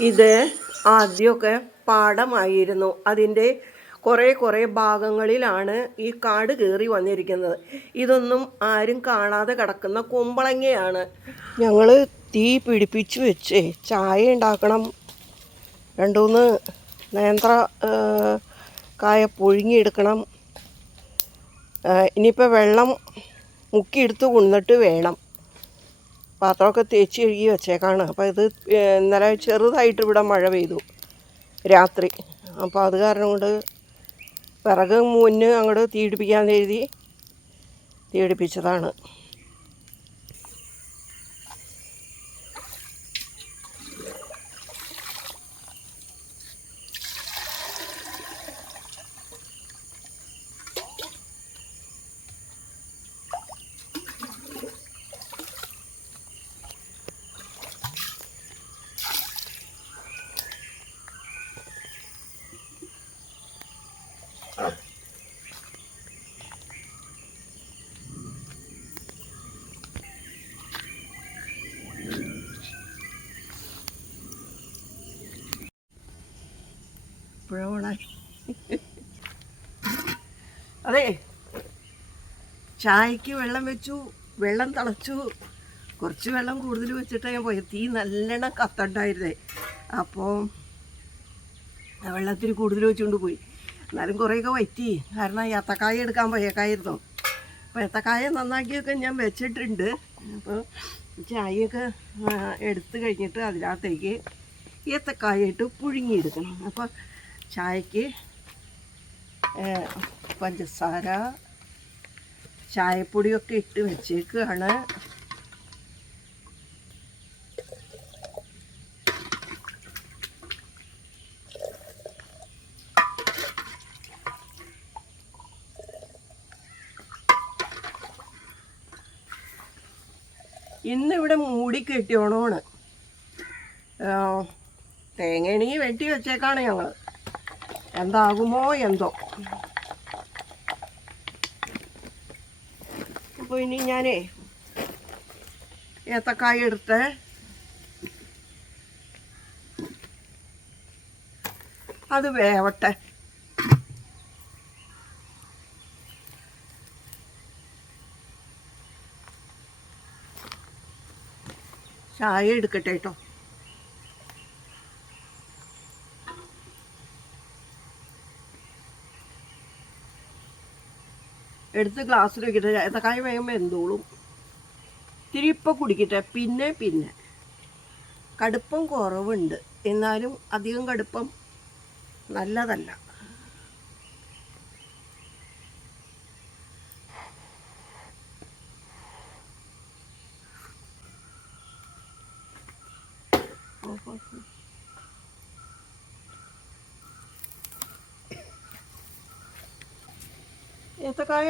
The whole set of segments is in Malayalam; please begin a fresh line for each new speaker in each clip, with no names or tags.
ഇത് ആദ്യമൊക്കെ പാടമായിരുന്നു അതിന്റെ കുറേ കുറേ ഭാഗങ്ങളിലാണ് ഈ കാട് കയറി വന്നിരിക്കുന്നത്. ഇതൊന്നും ആരും കാണാതെ കിടക്കുന്ന കുമ്പളങ്ങയാണ്. ഞങ്ങൾ തീ പിടിപ്പിച്ച് വെച്ച് ചായ ഉണ്ടാക്കണം. രണ്ടുമൂന്ന് നേന്ത്ര കായ പുഴുങ്ങിയെടുക്കണം. ഇനിയിപ്പോൾ വെള്ളം മുക്കിയെടുത്ത് കൊണ്ടിട്ട് വേണം. പാത്രമൊക്കെ തേച്ച് കഴുകി വെച്ചേക്കാണ്. അപ്പോൾ ഇത് ഇന്നലെ ചെറുതായിട്ട് ഇവിടെ മഴ പെയ്തു രാത്രി. അപ്പോൾ അത് കാരണം കൊണ്ട് വിറക് മുന്നേ അങ്ങോട്ട് തീടിപ്പിക്കാൻ എഴുതി തീപിടിപ്പിച്ചതാണ്. അതെ. ചായക്ക് വെള്ളം വെച്ചു വെള്ളം തിളച്ചു. കുറച്ച് വെള്ളം കൂടുതൽ വെച്ചിട്ട് ഞാൻ പോയി തീ നല്ലോണം കത്തണ്ടായിരുന്നേ. അപ്പോൾ വെള്ളത്തിന് കൂടുതൽ വെച്ചുകൊണ്ട് പോയി. എന്നാലും കുറേയൊക്കെ വറ്റി. കാരണം ഏത്തക്കായ എടുക്കാൻ പോയേക്കായിരുന്നു. അപ്പോൾ ഏത്തക്കായ നന്നാക്കിയൊക്കെ ഞാൻ വെച്ചിട്ടുണ്ട്. അപ്പോൾ ചായയൊക്കെ എടുത്ത് കഴിഞ്ഞിട്ട് അതിനകത്തേക്ക് ഏത്തക്കായ ഇട്ട് പുഴുങ്ങിയെടുക്കണം അപ്പോൾ ചായക്ക് പഞ്ചസാര ചായപ്പൊടിയൊക്കെ ഇട്ട് വെച്ചേക്കുകയാണ് ഇന്നിവിടെ മൂടി തേങ്ങ തേങ്ങണി വെട്ടി വെച്ചേക്കാണ് ഞങ്ങൾ എന്താകുമോ എന്തോ. അപ്പോൾ ഇനി ഞാനേ ഏത്തക്കായ എടുത്ത്. അത് വേവട്ടെ. ചായ എടുക്കട്ടെ കേട്ടോ എടുത്ത് ഗ്ലാസ്സിൽ വെക്കട്ടെ. ഏത്തക്കായ വേഗം വെന്തോളും. ഇത്തിരി ഇപ്പം കുടിക്കട്ടെ. പിന്നെ പിന്നെ. കടുപ്പം കുറവുണ്ട്. എന്നാലും അധികം കടുപ്പം നല്ലതല്ല. ഏത്തക്കായ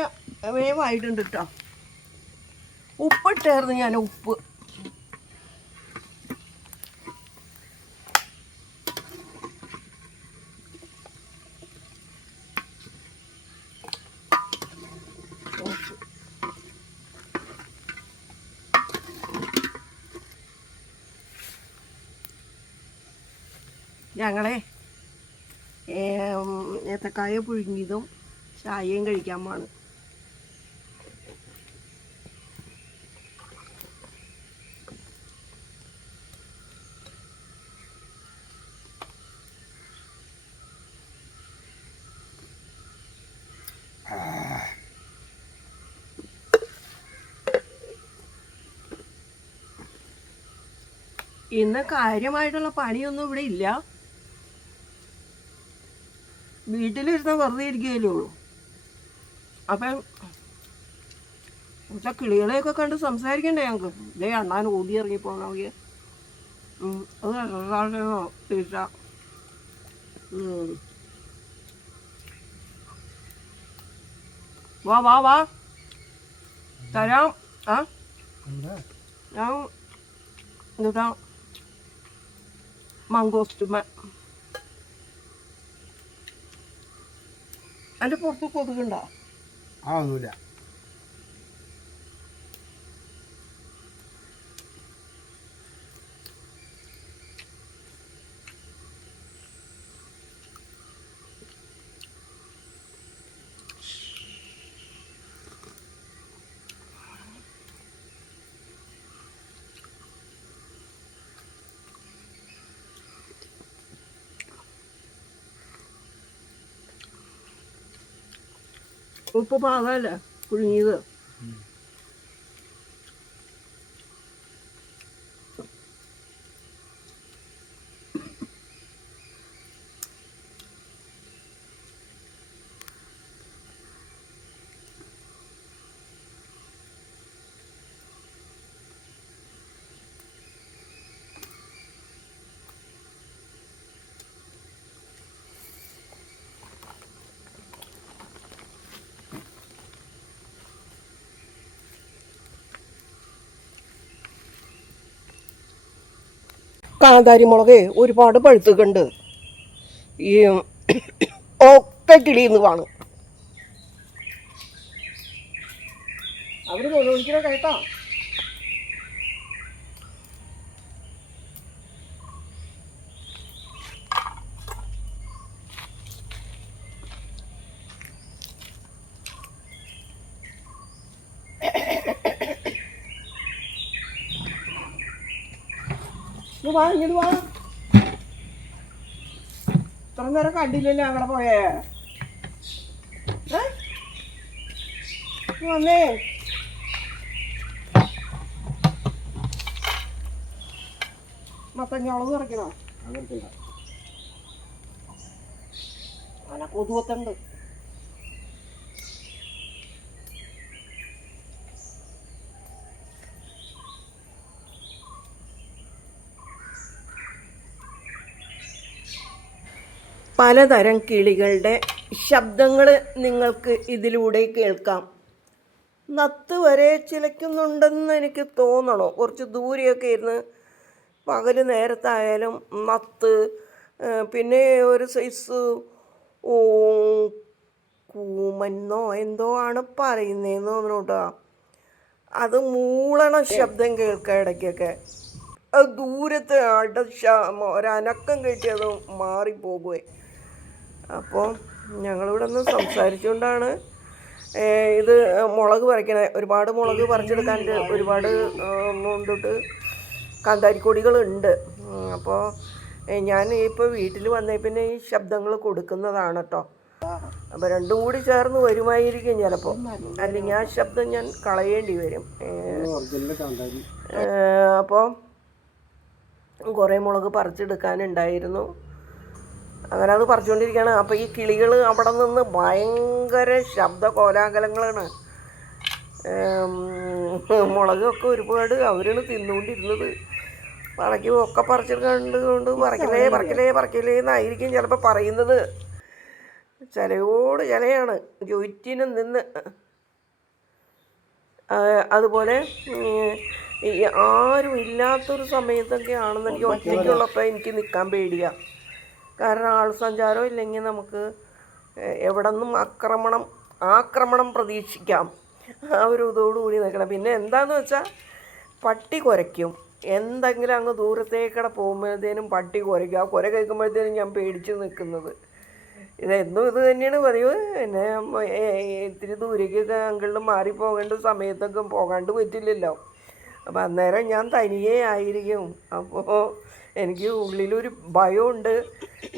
വേവായിട്ടുണ്ട് കേട്ടോ ഉപ്പിട്ടായിരുന്നു ഞാൻ ഉപ്പ്. ഞങ്ങളെ ഏത്തക്കായ പുഴുങ്ങിയതും ചായയും കഴിക്കാൻ പോണ് ഇന്ന് കാര്യമായിട്ടുള്ള പണിയൊന്നും ഇവിടെ ഇല്ല. വീട്ടിലിരുന്ന് വെറുതെ ഇരിക്കുകയല്ലേ ഉള്ളൂ. അപ്പം പക്ഷെ കിളികളെയൊക്കെ കണ്ട് സംസാരിക്കണ്ടേ ഞങ്ങൾക്ക് ഇതേ അണ്ണാൻ ഓടി ഇറങ്ങിപ്പോണെങ്കിൽ അത് രണ്ടാമതോ തീറ്റ. വാ വാ വാ. തരാം. ആ? ഞാൻ എന്താ മങ്കോസ്റ്റുമ അതിന്റെ പുറത്ത് കൊതുകുണ്ടോ?
ആ
ഉപ്പ് പാകമല്ലേ പുഴുങ്ങിയത് കാന്താരി മുളക് ഒരുപാട് പഴുത്തുകൊണ്ട് ഈ ഒക്കെ കിളിന്ന് കാണും. അവർ കേട്ടോ. വാ ഇങ്ങോട്ട് വാ. ഇത്ര നേരം കണ്ടില്ലല്ലോ അവിടെ പോയേ. വന്നേ. മത്തഞ്ഞോളത് അങ്ങനെ കൊതുവത്തുണ്ട്. പലതരം കിളികളുടെ ശബ്ദങ്ങൾ നിങ്ങൾക്ക് ഇതിലൂടെ കേൾക്കാം. നത്ത് വരെ ചിലയ്ക്കുന്നുണ്ടെന്ന് എനിക്ക് തോന്നണോ? കുറച്ച് ദൂരെയൊക്കെ ഇരുന്ന് പകൽ നേരത്തായാലും നത്ത് പിന്നെ ഒരു സൈസ് ഓ കൂമന്നോ എന്തോ ആണ് പറയുന്നതെന്ന് തോന്നുന്നു അത് മൂളണ ശബ്ദം കേൾക്കാം ഇടയ്ക്കൊക്കെ. ദൂരത്ത് അട ഒരനക്കം കെട്ടി അത് മാറിപ്പോകുവേ. അപ്പോൾ ഞങ്ങളിവിടെ നിന്ന് സംസാരിച്ചുകൊണ്ടാണ് ഇത് മുളക് പറിക്കണത് ഒരുപാട് മുളക് പറിച്ചെടുക്കാൻ ഒരുപാട് കൊണ്ടിട്ട് കാന്താരിക്കൊടികളുണ്ട്. അപ്പോൾ ഞാൻ ഇപ്പോൾ വീട്ടിൽ വന്നേ പിന്നെ ഈ ശബ്ദങ്ങൾ കൊടുക്കുന്നതാണ് കേട്ടോ അപ്പോൾ രണ്ടും കൂടി ചേർന്ന് വരുമായിരിക്കും ചിലപ്പോൾ അല്ലെങ്കിൽ ആ ശബ്ദം ഞാൻ കളയേണ്ടി വരും. അപ്പോൾ കുറേ മുളക് പറിച്ചെടുക്കാനുണ്ടായിരുന്നു. അങ്ങനെ അത് പറിച്ചുകൊണ്ടിരിക്കുകയാണ് അപ്പോൾ ഈ കിളികൾ അവിടെ നിന്ന് ഭയങ്കര ശബ്ദ കോലാഹലങ്ങളാണ്. മുളകൊക്കെ ഒരുപാട് അവരാണ് തിന്നുകൊണ്ടിരുന്നത്. പറക്കി ഒക്കെ പറിച്ചെടുക്കാണ്ട് കൊണ്ട് പറക്കലേ പറക്കലേ പറക്കലേ എന്നായിരിക്കും ചിലപ്പോൾ പറയുന്നത്. ചിലയോട് ചിലയാണ്. ജോയിറ്റിനും നിന്ന് അതുപോലെ ആരും ഇല്ലാത്തൊരു സമയത്തൊക്കെ ആണെന്നെനിക്ക് ഒറ്റയ്ക്കുള്ളപ്പോൾ എനിക്ക് നിൽക്കാൻ പേടിയാണ് കാരണം ആൾ സഞ്ചാരം ഇല്ലെങ്കിൽ നമുക്ക് എവിടെ നിന്നും ആക്രമണം ആക്രമണം പ്രതീക്ഷിക്കാം. ആ ഒരു ഇതോടുകൂടി നിൽക്കണം. പിന്നെ എന്താന്ന് വെച്ചാൽ പട്ടി കുരയ്ക്കും. എന്തെങ്കിലും അങ്ങ് ദൂരത്തേക്കടെ പോകുമ്പോഴത്തേനും പട്ടി കുരയ്ക്കും. ആ കുര കേൾക്കുമ്പോഴത്തേനും ഞാൻ പേടിച്ച് നിൽക്കുന്നത്. ഇതെന്നും ഇത് തന്നെയാണ് പതിവ്. പിന്നെ ഇത്തിരി ദൂരേക്കൊക്കെ അങ്കിളിൽ മാറിപ്പോകേണ്ട സമയത്തൊക്കെ പോകാണ്ട് പറ്റില്ലല്ലോ. അപ്പം അന്നേരം ഞാൻ തനിയേ ആയിരിക്കും. അപ്പോൾ എനിക്ക് ഉള്ളിലൊരു ഭയമുണ്ട്.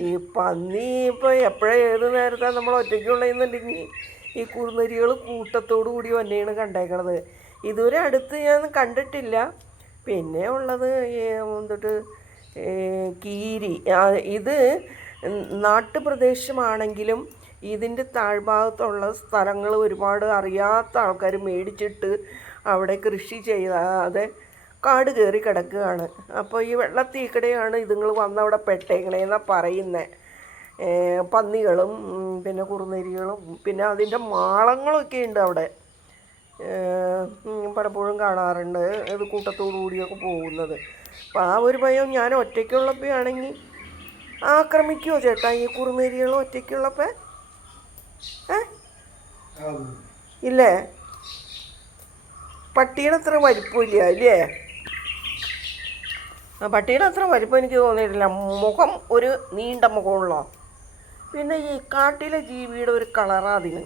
ഈ പന്നി ഇപ്പോൾ എപ്പോഴും ഏത് നേരത്താണ് നമ്മൾ ഒറ്റയ്ക്കുള്ളതെന്നുണ്ടെങ്കിൽ ഈ കുറുനരികൾ കൂട്ടത്തോടു കൂടി തന്നെയാണ് കണ്ടേക്കണത്. ഇതുവരെ അടുത്ത് ഞാൻ കണ്ടിട്ടില്ല. പിന്നെ ഉള്ളത് എന്തിട്ട് കീരി. ഇത് നാട്ടുപ്രദേശമാണെങ്കിലും ഇതിന്റെ താഴ്ഭാഗത്തുള്ള സ്ഥലങ്ങൾ ഒരുപാട് അറിയാത്ത ആൾക്കാർ മേടിച്ചിട്ട് അവിടെ കൃഷി ചെയ്യാതെ കാട് കയറി കിടക്കുകയാണ്. അപ്പോൾ ഈ വെള്ളത്തീക്കടെയാണ് ഇതുങ്ങൾ വന്നവിടെ പെട്ടേങ്ങളെന്നാണ് പറയുന്നത് പന്നികളും പിന്നെ കുറുനരികളും പിന്നെ അതിന്റെ മാളങ്ങളൊക്കെ ഉണ്ട് അവിടെ. പലപ്പോഴും കാണാറുണ്ട്. ഇത് കൂട്ടത്തോടു കൂടിയൊക്കെ പോകുന്നത്. അപ്പോൾ ആ ഒരു ഭയം ഞാൻ ഒറ്റയ്ക്കുള്ളപ്പോൾ ആണെങ്കിൽ ആക്രമിക്കുമോ ചേട്ടാ? ഈ കുറുനരികൾ ഒറ്റയ്ക്കുള്ളപ്പോൾ? ഏ? ഇല്ലേ? പട്ടീനത്ര അത്ര വലിപ്പമില്ല അല്ലേ പട്ടിയുടെ അത്ര വലിപ്പം എനിക്ക് തോന്നിയിട്ടില്ല. മുഖം ഒരു നീണ്ട മുഖമുള്ള പിന്നെ ഈ കാട്ടിലെ ജീവിയുടെ ഒരു കളറാണ് അതിന്.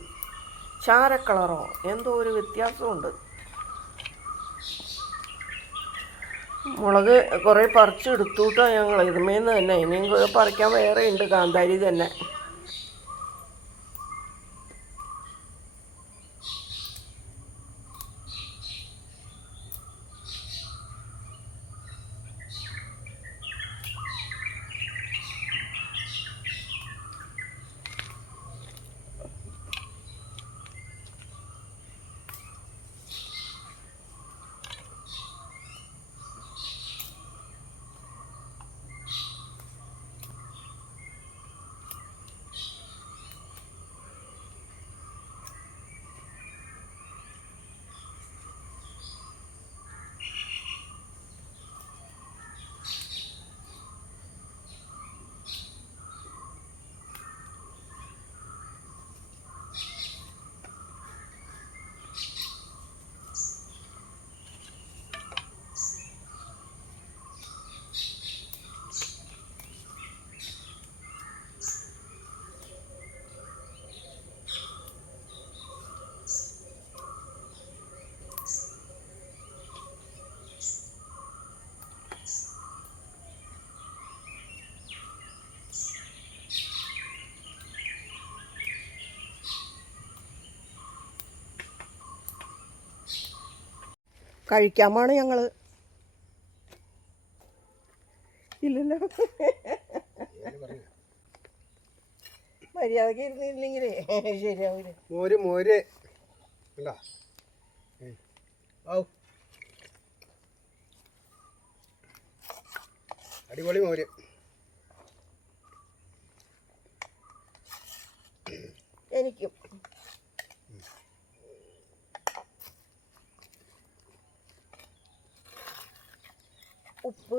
ചാരക്കളറോ എന്തോ ഒരു വ്യത്യാസമുണ്ട്. മുളക് കുറേ പറിച്ചെടുത്തു കേട്ടോ ഞങ്ങൾ ഇതുമേന്ന് തന്നെ. ഇനിയും പറിക്കാൻ വേറെ ഉണ്ട് കാന്താരി തന്നെ. കഴിക്കാൻ ഞങ്ങൾ ഇല്ലല്ലോ. മര്യാദയ്ക്ക് ഇരുന്നില്ലെങ്കിലേ ശരിയാവില്ല
മോര് മോര്. അടിപൊളി മോര്
എനിക്കും ഉപ്പ്